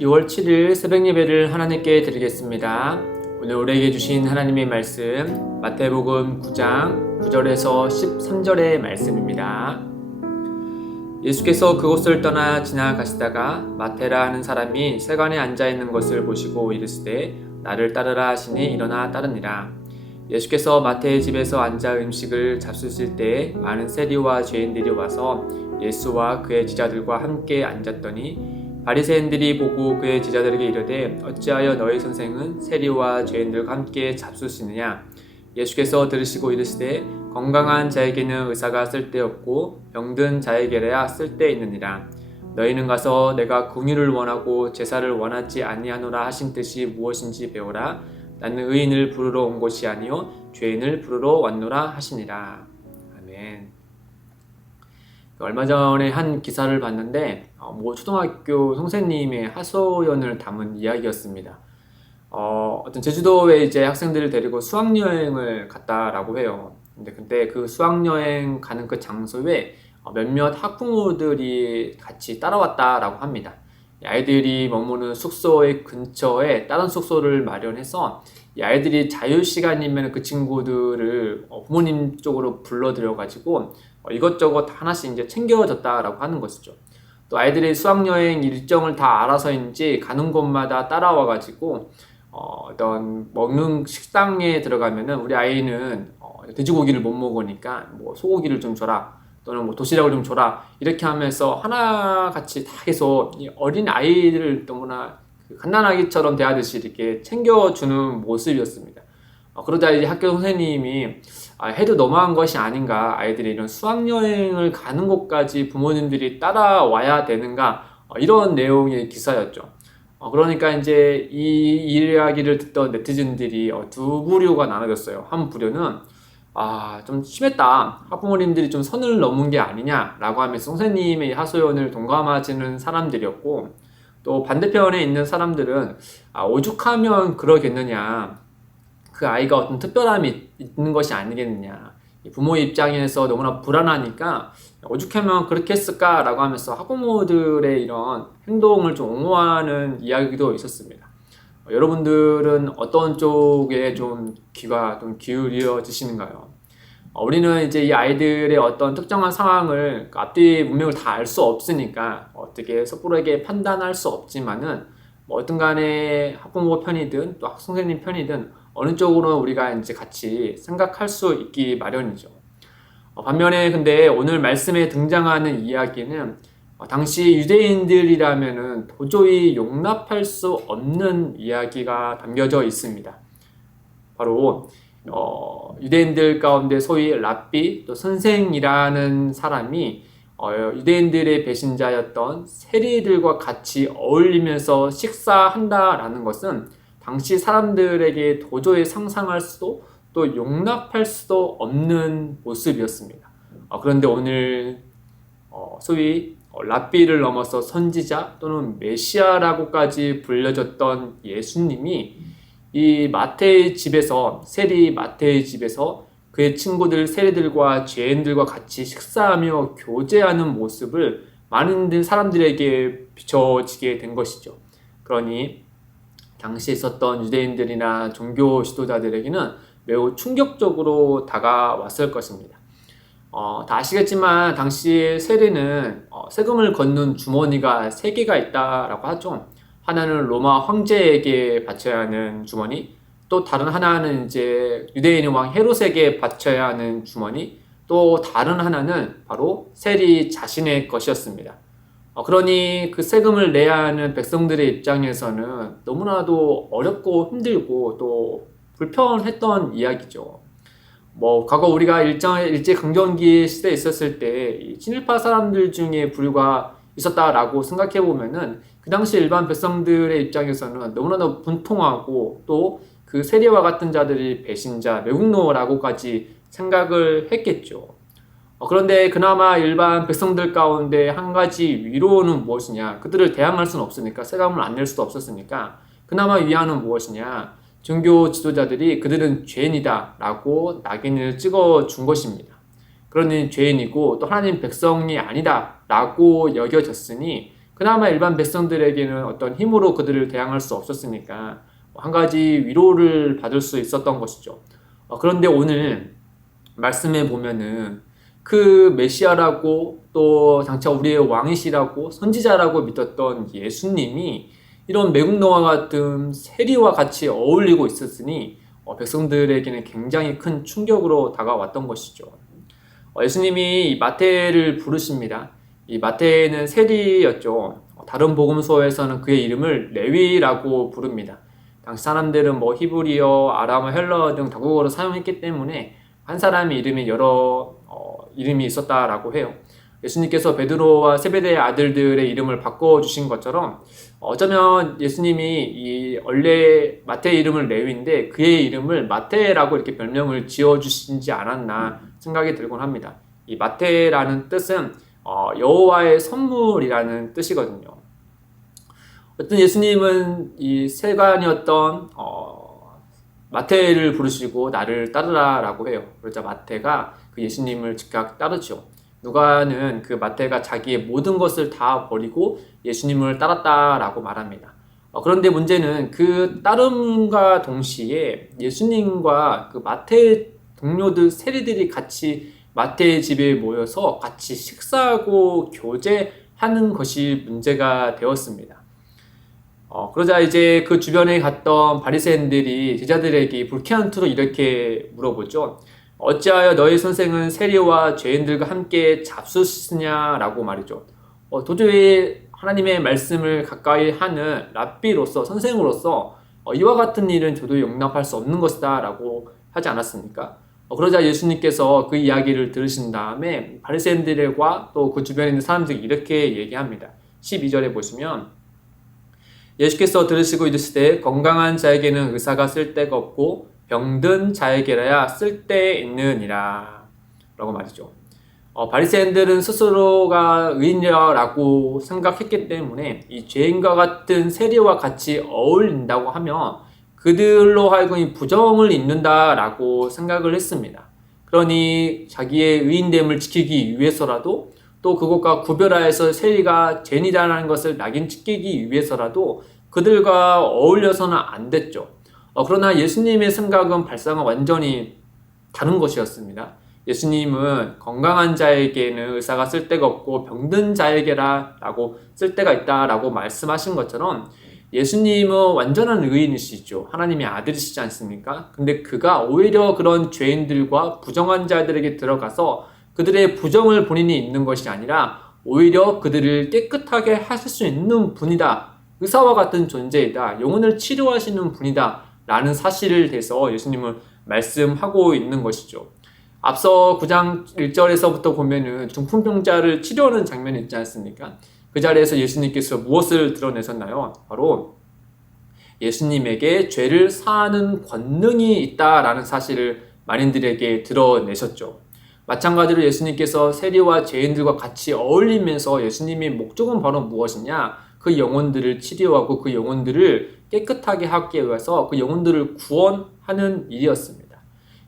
6월 7일 새벽 예배를 하나님께 드리겠습니다. 오늘 우리에게 주신 하나님의 말씀 마태복음 9장 9절에서 13절의 말씀입니다. 예수께서 그곳을 떠나 지나가시다가 마태라 하는 사람이 세관에 앉아있는 것을 보시고 이르시되 나를 따르라 하시니 일어나 따르니라. 예수께서 마태의 집에서 앉아 음식을 잡수실 때에 많은 세리와 죄인들이 와서 예수와 그의 제자들과 함께 앉았더니 바리새인들이 보고 그의 제자들에게 이르되 어찌하여 너희 선생은 세리와 죄인들과 함께 잡수시느냐. 예수께서 들으시고 이르시되 건강한 자에게는 의사가 쓸데없고 병든 자에게라야 쓸데있느니라. 너희는 가서 내가 긍휼을 원하고 제사를 원하지 아니하노라 하신 뜻이 무엇인지 배우라. 나는 의인을 부르러 온 것이 아니요 죄인을 부르러 왔노라 하시니라. 아멘. 얼마 전에 한 기사를 봤는데 초등학교 선생님의 하소연을 담은 이야기였습니다. 어떤 제주도에 이제 학생들을 데리고 수학여행을 갔다라고 해요. 근데 그때 그 수학여행 가는 그 장소에 몇몇 학부모들이 같이 따라왔다라고 합니다. 이 아이들이 머무는 숙소의 근처에 다른 숙소를 마련해서 이 아이들이 자유시간이면 그 친구들을 부모님 쪽으로 불러들여가지고 이것저것 하나씩 이제 챙겨줬다라고 하는 것이죠. 또 아이들이 수학여행 일정을 다 알아서인지 가는 곳마다 따라와가지고 어떤 먹는 식당에 들어가면은 우리 아이는 돼지고기를 못 먹으니까 뭐 소고기를 좀 줘라 또는 뭐 도시락을 좀 줘라 이렇게 하면서 하나같이 다 해서 어린 아이들을 너무나 갓난아기처럼 대하듯이 이렇게 챙겨주는 모습이었습니다. 그러자 이제 학교 선생님이 해도 너무한 것이 아닌가, 아이들이 이런 수학여행을 가는 곳까지 부모님들이 따라와야 되는가, 이런 내용의 기사였죠. 그러니까 이제 이 이야기를 듣던 네티즌들이 두 부류가 나눠졌어요. 한 부류는 좀 심했다, 학부모님들이 좀 선을 넘은 게 아니냐라고 하면서 선생님의 하소연을 동감하시는 사람들이었고, 또 반대편에 있는 사람들은 오죽하면 그러겠느냐, 그 아이가 어떤 특별함이 있는 것이 아니겠느냐, 부모의 입장에서 너무나 불안하니까 오죽하면 그렇게 했을까라고 하면서 학부모들의 이런 행동을 좀 옹호하는 이야기도 있었습니다. 여러분들은 어떤 쪽에 좀 귀가 좀 기울여지시는가요? 우리는 이제 이 아이들의 어떤 특정한 상황을 앞뒤 문맥을 다 알 수 없으니까 어떻게 섣부르게 판단할 수 없지만은 어떤 간에 학부모 편이든 또 선생님 편이든 어느 쪽으로 우리가 이제 같이 생각할 수 있기 마련이죠. 반면에 근데 오늘 말씀에 등장하는 이야기는 당시 유대인들이라면은 도저히 용납할 수 없는 이야기가 담겨져 있습니다. 바로 유대인들 가운데 소위 랍비 또 선생이라는 사람이 유대인들의 배신자였던 세리들과 같이 어울리면서 식사한다라는 것은 당시 사람들에게 도저히 상상할 수도 또 용납할 수도 없는 모습이었습니다. 그런데 오늘 소위 랍비를 넘어서 선지자 또는 메시아라고까지 불려졌던 예수님이 이 마태의 집에서, 세리 마태의 집에서 그의 친구들 세리들과 죄인들과 같이 식사하며 교제하는 모습을 많은 사람들에게 비춰지게 된 것이죠. 그러니 당시에 있었던 유대인들이나 종교 지도자들에게는 매우 충격적으로 다가왔을 것입니다. 다 아시겠지만 당시 세리는 세금을 걷는 주머니가 3개가 있다라고 하죠. 하나는 로마 황제에게 바쳐야 하는 주머니, 또 다른 하나는 이제 유대인의 왕 헤롯에게 바쳐야 하는 주머니, 또 다른 하나는 바로 세리 자신의 것이었습니다. 그러니 그 세금을 내야 하는 백성들의 입장에서는 너무나도 어렵고 힘들고 또 불편했던 이야기죠. 과거 우리가 일제강점기 시대에 있었을 때 친일파 사람들 중에 불과 있었다라고 생각해 보면은 그 당시 일반 백성들의 입장에서는 너무나도 분통하고 또 그 세리와 같은 자들이 배신자, 매국노라고까지 생각을 했겠죠. 그런데 그나마 일반 백성들 가운데 한 가지 위로는 무엇이냐? 그들을 대항할 수는 없으니까, 세금을 안 낼 수도 없었으니까 그나마 위안은 무엇이냐? 종교 지도자들이 그들은 죄인이다 라고 낙인을 찍어 준 것입니다. 그러니 죄인이고 또 하나님 백성이 아니다 라고 여겨졌으니 그나마 일반 백성들에게는 어떤 힘으로 그들을 대항할 수 없었으니까 한 가지 위로를 받을 수 있었던 것이죠. 그런데 오늘 말씀에 보면은 그 메시아라고 또 장차 우리의 왕이시라고 선지자라고 믿었던 예수님이 이런 매국노와 같은 세리와 같이 어울리고 있었으니 백성들에게는 굉장히 큰 충격으로 다가왔던 것이죠. 예수님이 마태를 부르십니다. 이 마태는 세리였죠. 다른 복음서에서는 그의 이름을 레위라고 부릅니다. 당시 사람들은 히브리어, 아람어, 헬러 등 다국어를 사용했기 때문에 한 사람의 이름이 여러 이름이 있었다라고 해요. 예수님께서 베드로와 세베대의 아들들의 이름을 바꿔주신 것처럼 어쩌면 예수님이 원래 마태의 이름을 레위인데 그의 이름을 마태라고 이렇게 별명을 지어주시지 않았나 생각이 들곤 합니다. 이 마태라는 뜻은 여호와의 선물이라는 뜻이거든요. 어떤 예수님은 이 세관이었던 마태를 부르시고 나를 따르라 라고 해요. 그러자 마태가 그 예수님을 즉각 따르죠. 누가는 그 마태가 자기의 모든 것을 다 버리고 예수님을 따랐다라고 말합니다. 그런데 문제는 그 따름과 동시에 예수님과 그 마태의 동료들 세리들이 같이 마태의 집에 모여서 같이 식사하고 교제하는 것이 문제가 되었습니다. 그러자 이제 그 주변에 갔던 바리새인들이 제자들에게 불쾌한 투로 이렇게 물어보죠. 어찌하여 너희 선생은 세리와 죄인들과 함께 잡수시느냐라고 말이죠. 도저히 하나님의 말씀을 가까이 하는 랍비로서 선생으로서 이와 같은 일은 저도 용납할 수 없는 것이다 라고 하지 않았습니까? 그러자 예수님께서 그 이야기를 들으신 다음에 바리새인들과 또 그 주변에 있는 사람들이 이렇게 얘기합니다. 12절에 보시면 예수께서 들으시고 이르시되 건강한 자에게는 의사가 쓸데가 없고 병든 자에게라야 쓸데있느니라 라고 말이죠. 바리새인들은 스스로가 의인이라고 생각했기 때문에 이 죄인과 같은 세리와 같이 어울린다고 하면 그들로 하여금 부정을 입는다라고 생각을 했습니다. 그러니 자기의 의인됨을 지키기 위해서라도 또 그것과 구별하여서 세리가 죄인이라는 것을 낙인 찍히기 위해서라도 그들과 어울려서는 안 됐죠. 그러나 예수님의 생각은 발상은 완전히 다른 것이었습니다. 예수님은 건강한 자에게는 의사가 쓸데가 없고 병든 자에게라 라고 쓸데가 있다 라고 말씀하신 것처럼 예수님은 완전한 의인이시죠. 하나님의 아들이시지 않습니까? 근데 그가 오히려 그런 죄인들과 부정한 자들에게 들어가서 그들의 부정을 본인이 입는 것이 아니라 오히려 그들을 깨끗하게 하실 수 있는 분이다. 의사와 같은 존재이다. 영혼을 치료하시는 분이다. 라는 사실을 대해서 예수님은 말씀하고 있는 것이죠. 앞서 9장 1절에서부터 보면은 중풍병자를 치료하는 장면이 있지 않습니까? 그 자리에서 예수님께서 무엇을 드러내셨나요? 바로 예수님에게 죄를 사하는 권능이 있다라는 사실을 만인들에게 드러내셨죠. 마찬가지로 예수님께서 세리와 죄인들과 같이 어울리면서 예수님의 목적은 바로 무엇이냐? 그 영혼들을 치료하고 그 영혼들을 깨끗하게 하기 위해서 그 영혼들을 구원하는 일이었습니다.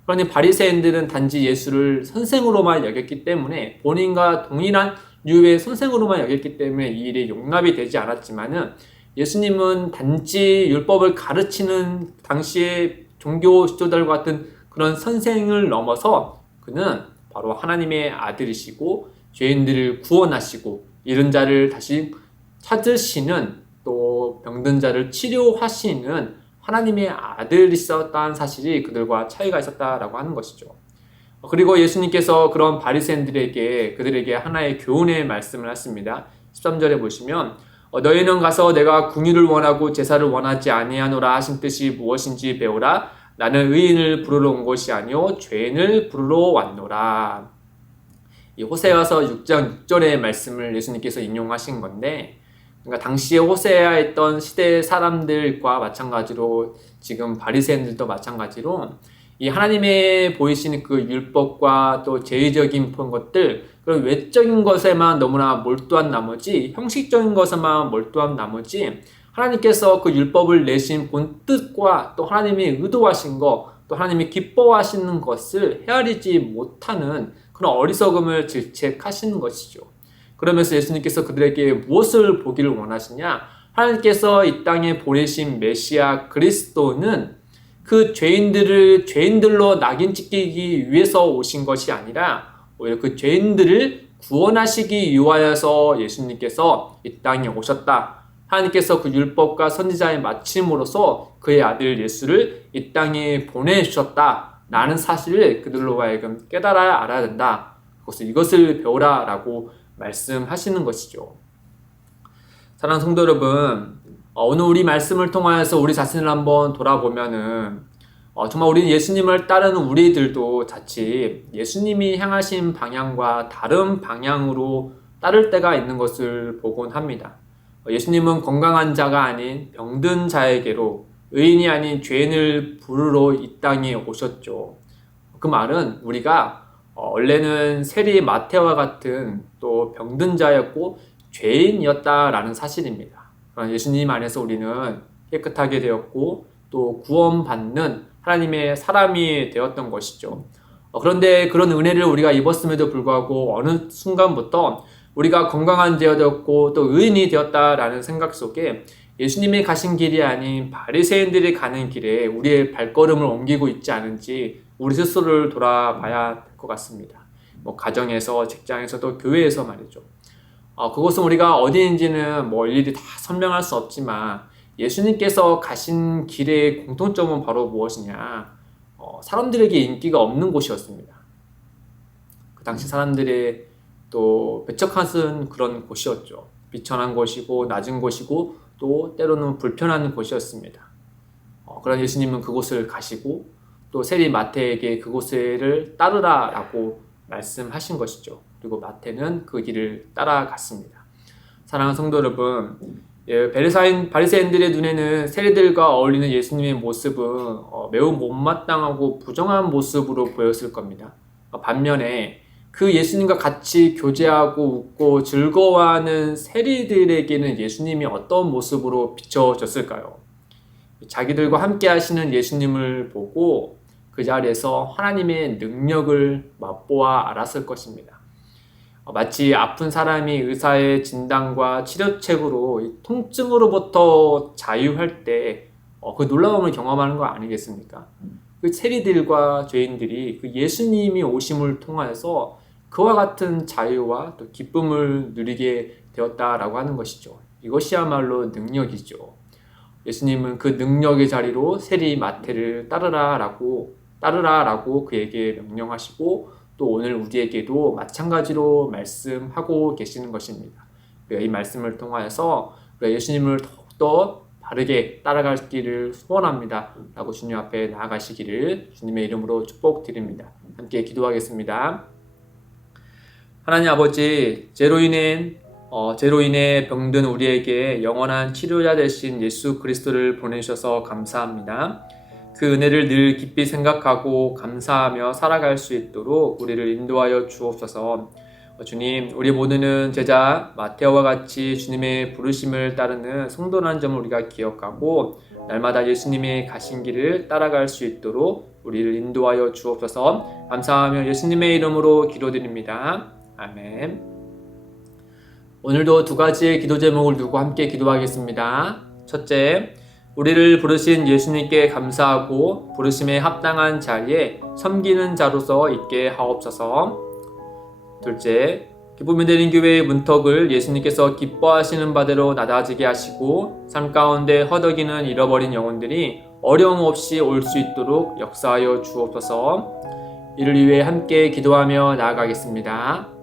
그러니 바리새인들은 단지 예수를 선생으로만 여겼기 때문에 본인과 동일한 류의 선생으로만 여겼기 때문에 이 일이 용납이 되지 않았지만은 예수님은 단지 율법을 가르치는 당시의 종교 지도자들과 같은 그런 선생을 넘어서 그는 바로 하나님의 아들이시고 죄인들을 구원하시고 잃은 자를 다시 찾으시는 또 병든 자를 치료하시는 하나님의 아들이셨다는 사실이 그들과 차이가 있었다라고 하는 것이죠. 그리고 예수님께서 그런 바리새인들에게 그들에게 하나의 교훈의 말씀을 하십니다. 13절에 보시면 너희는 가서 내가 궁유를 원하고 제사를 원하지 아니하노라 하신 뜻이 무엇인지 배우라. 나는 의인을 부르러 온 것이 아니요 죄인을 부르러 왔노라. 이 호세아서 6장 6절의 말씀을 예수님께서 인용하신 건데 그러니까 당시에 호세아에 있던 시대 사람들과 마찬가지로 지금 바리새인들도 마찬가지로 이 하나님의 보이시는 그 율법과 또 제의적인 것들 그런 외적인 것에만 너무나 몰두한 나머지 형식적인 것에만 몰두한 나머지 하나님께서 그 율법을 내신 본 뜻과 또 하나님이 의도하신 것 또 하나님이 기뻐하시는 것을 헤아리지 못하는 그런 어리석음을 질책하시는 것이죠. 그러면서 예수님께서 그들에게 무엇을 보기를 원하시냐? 하나님께서 이 땅에 보내신 메시아 그리스도는 그 죄인들을 죄인들로 낙인 찍히기 위해서 오신 것이 아니라 오히려 그 죄인들을 구원하시기 위하여서 예수님께서 이 땅에 오셨다. 하나님께서 그 율법과 선지자의 마침으로써 그의 아들 예수를 이 땅에 보내주셨다. 라는 사실을 그들로 하여금 깨달아야 알아야 된다. 이것을 배우라 라고 말씀하시는 것이죠. 사랑하는 성도 여러분, 오늘 우리 말씀을 통하여서 우리 자신을 한번 돌아보면은 정말 우리 예수님을 따르는 우리들도 자칫 예수님이 향하신 방향과 다른 방향으로 따를 때가 있는 것을 보곤 합니다. 예수님은 건강한 자가 아닌 병든 자에게로 의인이 아닌 죄인을 부르러 이 땅에 오셨죠. 그 말은 우리가 원래는 세리 마태와 같은 또 병든 자였고 죄인이었다라는 사실입니다. 그러나 예수님 안에서 우리는 깨끗하게 되었고 또 구원받는 하나님의 사람이 되었던 것이죠. 그런데 그런 은혜를 우리가 입었음에도 불구하고 어느 순간부터 우리가 건강한 자가 되었고 또 의인이 되었다라는 생각 속에 예수님이 가신 길이 아닌 바리새인들이 가는 길에 우리의 발걸음을 옮기고 있지 않은지 우리 스스로를 돌아봐야 될 것 같습니다. 가정에서, 직장에서도 교회에서 말이죠. 그것은 우리가 어디인지는 일일이 다 설명할 수 없지만 예수님께서 가신 길의 공통점은 바로 무엇이냐? 사람들에게 인기가 없는 곳이었습니다. 그 당시 사람들의 또 배척하는 그런 곳이었죠. 비천한 곳이고 낮은 곳이고 또 때로는 불편한 곳이었습니다. 그런 예수님은 그곳을 가시고 또 세리 마태에게 그곳을 따르라 라고 말씀하신 것이죠. 그리고 마태는 그 길을 따라갔습니다. 사랑하는 성도 여러분, 바리새인들의 눈에는 세리들과 어울리는 예수님의 모습은 매우 못마땅하고 부정한 모습으로 보였을 겁니다. 반면에 그 예수님과 같이 교제하고 웃고 즐거워하는 세리들에게는 예수님이 어떤 모습으로 비춰졌을까요? 자기들과 함께 하시는 예수님을 보고 그 자리에서 하나님의 능력을 맛보아 알았을 것입니다. 마치 아픈 사람이 의사의 진단과 치료책으로 통증으로부터 자유할 때 그 놀라움을 경험하는 거 아니겠습니까? 그 세리들과 죄인들이 그 예수님이 오심을 통하여서 그와 같은 자유와 또 기쁨을 누리게 되었다라고 하는 것이죠. 이것이야말로 능력이죠. 예수님은 그 능력의 자리로 세리 마태를 따르라라고 그에게 명령하시고 또 오늘 우리에게도 마찬가지로 말씀하고 계시는 것입니다. 이 말씀을 통하여서 예수님을 더욱더 바르게 따라갈 길을 소원합니다 라고 주님 앞에 나아가시기를 주님의 이름으로 축복드립니다. 함께 기도하겠습니다. 하나님 아버지, 죄로 인해 병든 우리에게 영원한 치료자 되신 예수 그리스도를 보내주셔서 감사합니다. 그 은혜를 늘 깊이 생각하고 감사하며 살아갈 수 있도록 우리를 인도하여 주옵소서. 주님, 우리 모두는 제자 마테오와 같이 주님의 부르심을 따르는 성도라는 점을 우리가 기억하고 날마다 예수님의 가신 길을 따라갈 수 있도록 우리를 인도하여 주옵소서. 감사하며 예수님의 이름으로 기도드립니다. 아멘. 오늘도 두 가지의 기도 제목을 두고 함께 기도하겠습니다. 첫째, 우리를 부르신 예수님께 감사하고 부르심에 합당한 자리에 섬기는 자로서 있게 하옵소서. 둘째, 기쁨이 되는 교회의 문턱을 예수님께서 기뻐하시는 바대로 낮아지게 하시고 삶 가운데 허덕이는 잃어버린 영혼들이 어려움 없이 올 수 있도록 역사하여 주옵소서. 이를 위해 함께 기도하며 나아가겠습니다.